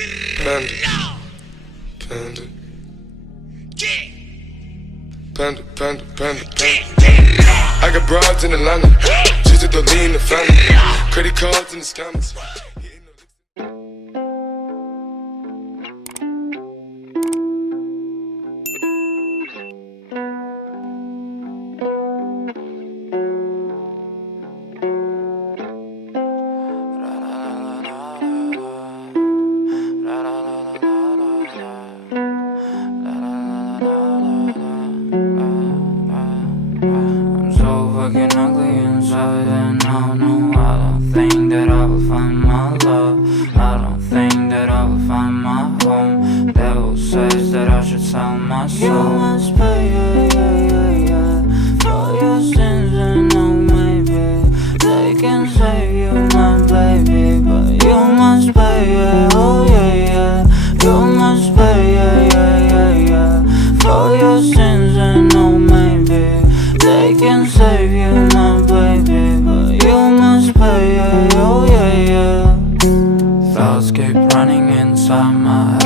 Panda, panda, panda, panda, panda, panda. I got broads in Atlanta, just to lean the family. Credit cards and the scammers. I'm so fucking ugly inside, and I know I don't think that I will find my love. I don't think that I will find my home. Devil says that I should sell my soul. You must pay, for your sins, and no, maybe they can save you, my baby, but you must pay, oh yeah. You must pay, for your sins, and no, maybe they can save you, my baby, but you must pay, oh yeah. Thoughts keep running inside my head.